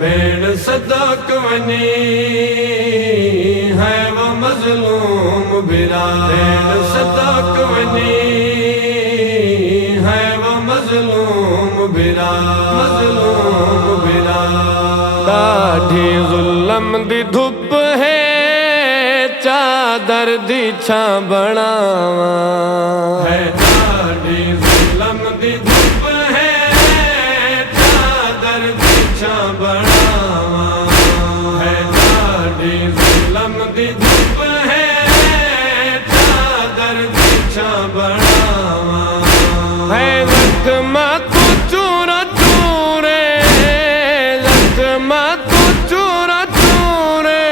भेड़ सदाक वनी है वो मजलूम बिरा। भेड़ सदाक वनी है वो मजलूम बिरा। मजलूम बिरा दाढ़ी जुल्म दी धुप है चादर दी छां बनावा है। दाढ़ी जुल्म दी धुप है चादर दी छां बनावा है। दाढ़ी जुल्म दी धुप है चादर दी छां बनावा है। ज़ख्म तू चूरा चूरे ज़ख्म तू चूरा चूरे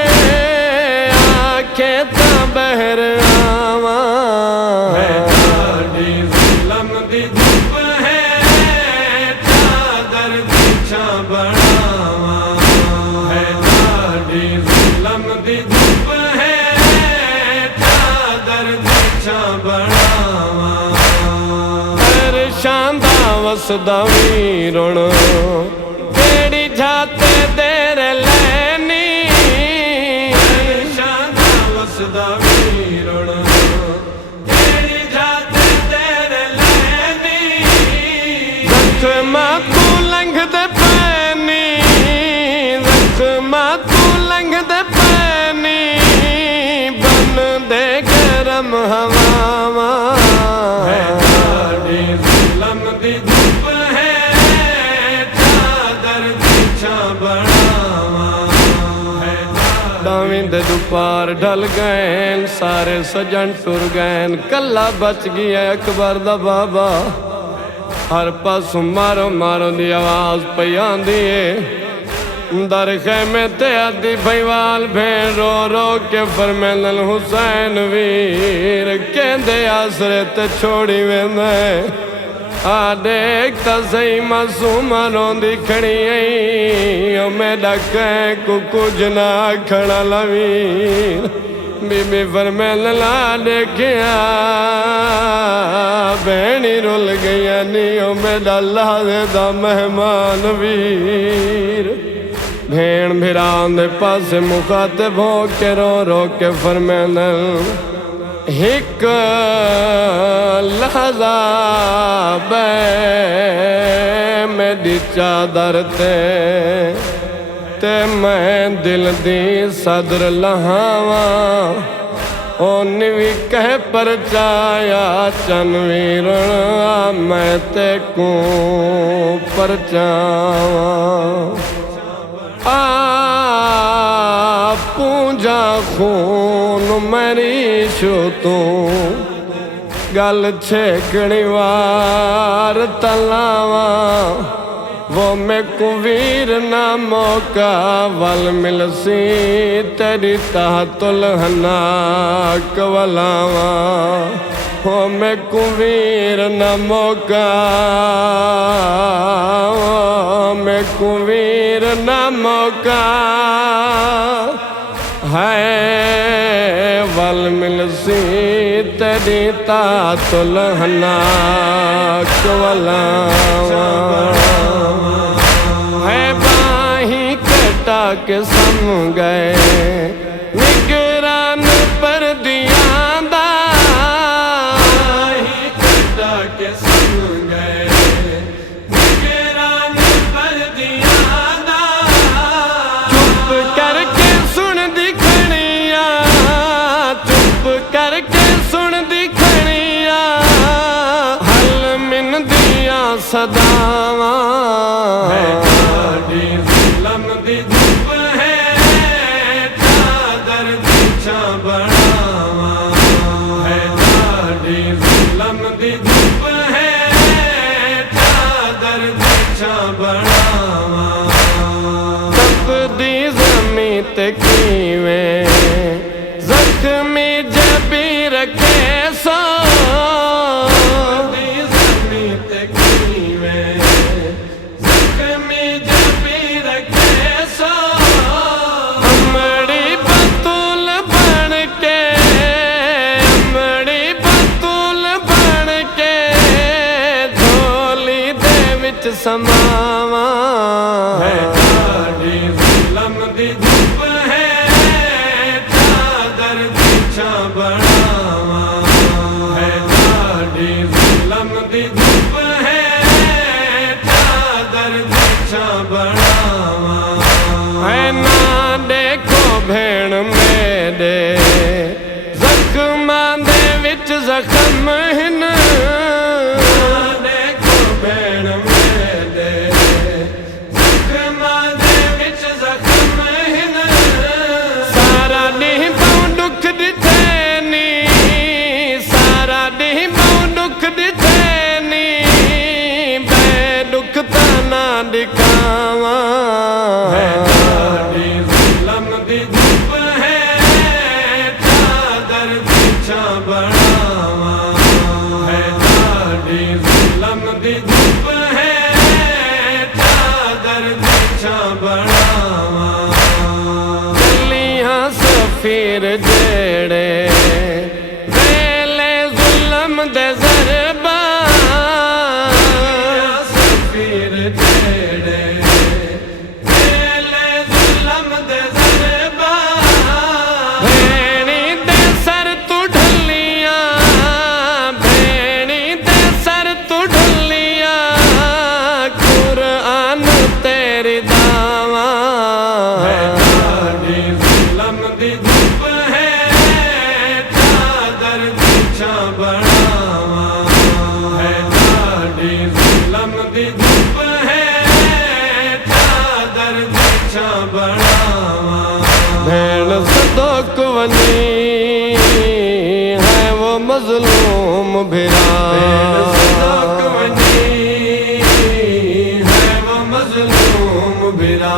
आंखें ता बहर आवा है। दाढ़ी जुल्म दी धुप है चादर दी छां बनावा है। दाढ़ी जुल्म दी धुप है चादर दी छां बनावा। शांदा वसदा वीरण तेरी जाते देर लैनी। शांदा वसदा वीरण तेरी जाते देर लैनी। ज़ख्म तू लंघदे पैनी ज़ख्म तू लंघदे पैनी बन दे गरम हवावा है। दाढ़ी जुल्म दी धुप है चादर दी छां बनावा है। दाविंद दुपार ढल गए सारे सजन टुर गए कला बच गया अकबर दा बाबा। हर पासों मारो मारो दी आवाज पई आंदी है। दर खैमे ते आदि भईवाल भेण रो रो के फरमैंदन हुसैन वीर कहंदे आसरे ते छोड़ी वेंदा आ देख ता सही मासूम रोंदी खड़ी आई। मेरा कह को कुछ ना खड़ा लवीर बीबी फरमैंदन ला देखिया भैनी रुल गई नी ओ मेरा लादे दा मेहमान वीर। भेण भिरान दे पासे मुखातिब हो के रो रो के फरमैंदन हिक लहज़ा बै मेरी चादर ते मैं दिल दी सदर लहावा। ओ निवी कह परचाया चनवीरण मैं ते को परचावा। पूंजा खून मरी शो तू गल छेकड़ी वार तलावा। वो मैं कुवीर ना मौका वल मिलसी तेरी ताहतुल हनाक वलावा। वो मैं कुवीर ना मौका मैं कुवीर ना मौका है वल मिलसी तेरी तातुल हनाक वलावा है। बाही कटा के सम गए निगरान पर दिया के सम गए निगरान पर दिया। चुप करके सुन दिखनिया चुप करके सुन दिखनिया हल मिन दिया सदावा है। दाढ़ी जुल्म दी धुप है चादर दी छां बनावा है। दाढ़ी जुल्म दी धुप है चादर दी छां बनावा। तपदी ज़मी ते कीवें ज़ख्मी जबी रखे सो। ज़मी ते कीवें ज़ख्मी जबी रखे सो। अमड़ी बतूल बन के अमड़ी बतूल बन के झोली दे विच समावा है। दाढ़ी बनावा है ना देखो भेण मेरे जख्मां दे विच जख्म हिन देखो भेण मेरे जख्मां दे विच जख्म हिन सारा ॾींहुं पाऊं दुख ॾिठे नी सारा ॾींहुं पाऊं दुख ॾिठे नी बे दुख ता ना दिखावा है ॾाढी ज़ुल्म दी धूप है चादर पीछा बनावा है ॾाढी ज़ुल्म दी धूप है चादर पीछा बनावा गलियां सफीर जेड़े वेले ज़ुल्म दे ज़रबा सफीर जेड़े वेले ज़ुल्म दे ज़रबा भेणी दे सर तू ढलिया भेणी दे सर तू ढलिया कुरान तेरी दावा है ॾाढी ज़ुल्म दी धूप है चादर पीछा बनावा है ॾाढी ज़ुल्म दी धूप है चादर पीछा बनावा भेण सदोक वनी है वो मजलूम भिरा सदोक वनी है वो मजलूम भिरा